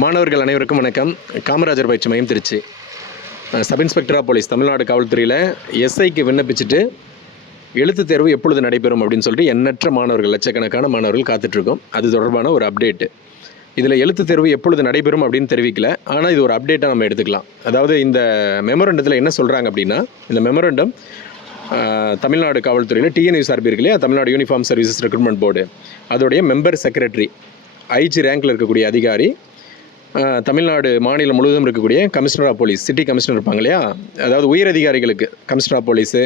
மாணவர்கள் அனைவருக்கும் வணக்கம். காமராஜர் பயிற்சி மையம் Trichy. Sub inspector of police Tamil Nadu காவல்துறையில் எஸ்ஐக்கு விண்ணப்பிச்சுட்டு எழுத்துத் தேர்வு எப்பொழுது நடைபெறும் அப்படின்னு சொல்லிட்டு எண்ணற்ற மாணவர்கள், லட்சக்கணக்கான மாணவர்கள் காத்துட்ருக்கோம். அது தொடர்பான ஒரு அப்டேட்டு. இதில் எழுத்துத் தேர்வு எப்பொழுது நடைபெறும் அப்படின்னு தெரிவிக்கல, ஆனால் இது ஒரு அப்டேட்டாக நம்ம எடுத்துக்கலாம். அதாவது இந்த மெமரண்டத்தில் என்ன சொல்கிறாங்க அப்படின்னா, இந்த மெமரண்டம் தமிழ்நாடு காவல்துறையில் டிஎன்யூஎஸ்ஆர்பி இருக்கு இல்லையா, Tamil Nadu uniform services recruitment board, அதோடைய மெம்பர் செக்ரட்டரி, ஐஜி ரேங்கில் இருக்கக்கூடிய அதிகாரி, தமிழ்நாடு மாநிலம் முழுவதும் இருக்கக்கூடிய commissioner of police, city commissioner இருப்பாங்க இல்லையா, அதாவது உயர் அதிகாரிகளுக்கு கமிஷனர் ஆஃப் போலீஸு,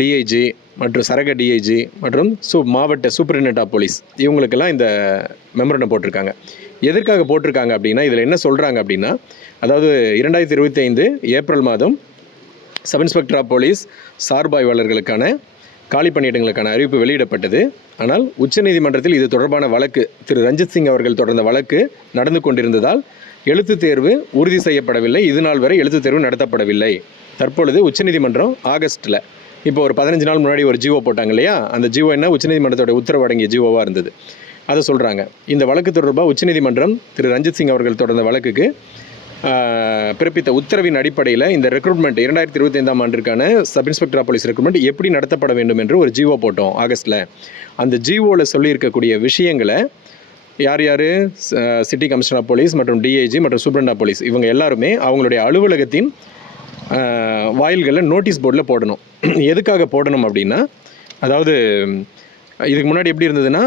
டிஐஜி மற்றும் சரக டிஐஜி மற்றும் மாவட்ட சூப்பரிண்டென்ட் ஆஃப் போலீஸ், இவங்களுக்கெல்லாம் இந்த மெமரண்டம் போட்டிருக்காங்க. எதற்காக போட்டிருக்காங்க அப்படின்னா, இதில் என்ன சொல்கிறாங்க அப்படின்னா, அதாவது 2025 ஏப்ரல் மாதம் சப் இன்ஸ்பெக்டர் ஆஃப் போலீஸ் சார்பாய்வாளர்களுக்கான காலி பணியிடங்களுக்கான அறிவிப்பு வெளியிடப்பட்டது. ஆனால் உச்சநீதிமன்றத்தில் இது தொடர்பான வழக்கு திரு ரஞ்சித் சிங் அவர்கள் தொடர்ந்த வழக்கு நடந்து கொண்டிருந்ததால் எழுத்துத் தேர்வு உறுதி செய்யப்படவில்லை. இது நாள் வரை எழுத்துத் தேர்வு நடத்தப்படவில்லை. தற்பொழுது உச்சநீதிமன்றம் ஆகஸ்ட்டில் இப்போ ஒரு 15 நாள் முன்னாடி ஒரு ஜிஓ போட்டாங்க இல்லையா, அந்த ஜிஓ என்ன உச்சநீதிமன்றத்தோட உத்தரவு அடங்கிய ஜிஓவாக இருந்தது. அதை சொல்கிறாங்க. இந்த வழக்கு தொடர்பாக உச்சநீதிமன்றம் திரு ரஞ்சித் சிங் அவர்கள் தொடர்ந்த வழக்குக்கு பிறப்பித்த உத்தரவின் அடிப்படையில் இந்த ரெக்ரூட்மெண்ட் 2025ஆம் ஆண்டிற்கான sub inspector of police recruitment எப்படி நடத்தப்பட வேண்டும் என்று ஒரு ஜிஓ போட்டோம் ஆகஸ்ட்டில். அந்த ஜிஓவில் சொல்லியிருக்கக்கூடிய விஷயங்களை யார் யார், சிட்டி கமிஷனர் ஆஃப் போலீஸ் மற்றும் டிஐஜி மற்றும் சூப்பரண்ட் ஆஃப் போலீஸ், இவங்க எல்லாருமே அவங்களுடைய அலுவலகத்தின் வாயில்களில் நோட்டீஸ் போர்டில் போடணும். எதுக்காக போடணும் அப்படின்னா, அதாவது இதுக்கு முன்னாடி எப்படி இருந்ததுன்னா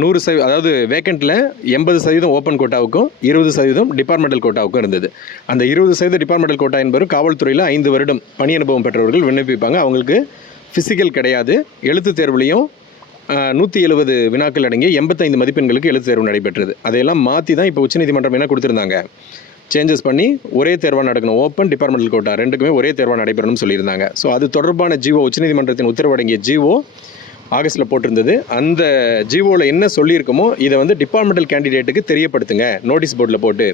100%, அதாவது வேக்கண்ட்டில் 80% ஓப்பன் கோட்டாவுக்கும் 20% டிபார்ட்மெண்டல் கோட்டாவுக்கும் இருந்தது. அந்த 20% டிபார்ட்மெண்டல் கோட்டா என்பது காவல்துறையில் 5 வருடம் பணி அனுபவம் பெற்றவர்கள் விண்ணப்பிப்பாங்க. அவங்களுக்கு ஃபிசிக்கல் கிடையாது. எழுத்துத் தேர்வுலையும் 170 வினாக்கள் அடங்கிய 85 மதிப்பெண்களுக்கு எழுத்து தேர்வு நடைபெற்றது. அதையெல்லாம் மாற்றி தான் இப்போ உச்சநீதிமன்றம் என்ன கொடுத்துருந்தாங்க, சேஞ்சஸ் பண்ணி ஒரே தேர்வாக நடக்கணும், ஓப்பன் டிபார்ட்மெண்டல் கோட்டா ரெண்டுக்குமே ஒரே தேர்வாக நடைபெறணும்னு சொல்லியிருந்தாங்க. ஸோ அது தொடர்பான ஜிஓ, உச்சநீதிமன்றத்தின் உத்தரவு அடங்கிய ஜிஓ ஆகஸ்ட்டில் போட்டிருந்தது. அந்த ஜிஓவில் என்ன சொல்லியிருக்கோமோ இதை வந்து டிபார்ட்மெண்டல் கேண்டிடேட்டுக்கு தெரியப்படுத்துங்க, நோட்டீஸ் போர்டில் போட்டு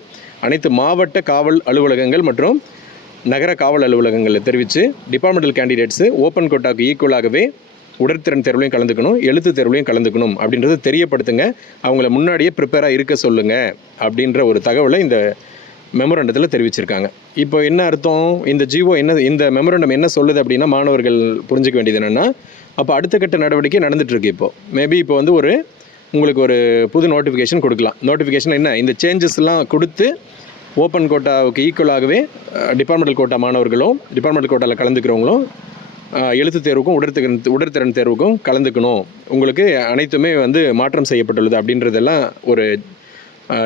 அனைத்து மாவட்ட காவல் அலுவலகங்கள் மற்றும் நகர காவல் அலுவலகங்களில் தெரிவித்து டிபார்ட்மெண்டல் கேண்டிடேட்ஸு ஓப்பன் கோட்டாவுக்கு ஈக்குவலாகவே உடற்திறன் தேர்வுலையும் கலந்துக்கணும், எழுத்து தேர்வுலையும் கலந்துக்கணும் அப்படின்றத தெரியப்படுத்துங்க, அவங்கள முன்னாடியே ப்ரிப்பேராக இருக்க சொல்லுங்கள் அப்படின்ற ஒரு தகவலை இந்த மெமரண்டத்தில் தெரிவிச்சிருக்காங்க. இப்போ என்ன அர்த்தம், இந்த ஜிஓ என்ன, இந்த மெமரண்டம் என்ன சொல்லுது அப்படின்னா, மாணவர்கள் புரிஞ்சிக்க வேண்டியது என்னென்னா, அப்போ அடுத்த கட்ட நடவடிக்கை நடந்துகிட்ருக்கு. இப்போது மேபி இப்போ வந்து உங்களுக்கு ஒரு புது நோட்டிஃபிகேஷன் கொடுக்கலாம். நோட்டிஃபிகேஷன் என்ன, இந்த சேஞ்சஸ்லாம் கொடுத்து ஓப்பன் கோட்டாவுக்கு ஈக்குவலாகவே டிபார்ட்மெண்டல் கோட்டா மாணவர்களும் டிபார்ட்மெண்டல் கோட்டாவில் கலந்துக்கிறவங்களும் எழுத்து தேர்வுக்கும் உடற்திறன் தேர்வுக்கும் கலந்துக்கணும், உங்களுக்கு அனைத்துமே வந்து மாற்றம் செய்யப்பட்டுள்ளது அப்படின்றதெல்லாம் ஒரு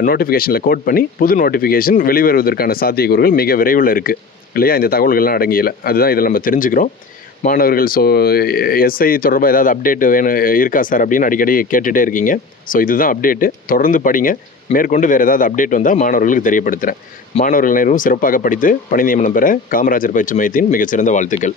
நோட்டிஃபிகேஷனில் கோட் பண்ணி புது நோட்டிஃபிகேஷன் வெளிவருவதற்கான சாத்தியக்கூறுகள் மிக விரைவில் இருக்குது இல்லையா. இந்த தகவல்கள்லாம் அடங்கியல, அதுதான் இதில் நம்ம தெரிஞ்சுக்கிறோம். மாணவர்கள் எஸ்ஐ தொடர்பாக ஏதாவது அப்டேட் இருக்கா சார் அப்படின்னு அடிக்கடி கேட்டுகிட்டே இருக்கீங்க. ஸோ இதுதான் அப்டேட்டு. தொடர்ந்து படிங்க. மேற்கொண்டு வேறு ஏதாவது அப்டேட் வந்தால் மாணவர்களுக்கு தெரியப்படுத்துகிறேன். மாணவர்கள் அனைவரும் சிறப்பாக படித்து பணி நியமனம் பெற காமராஜர் பயிற்சி மையத்தின் மிகச்சிறந்த வாழ்த்துக்கள்.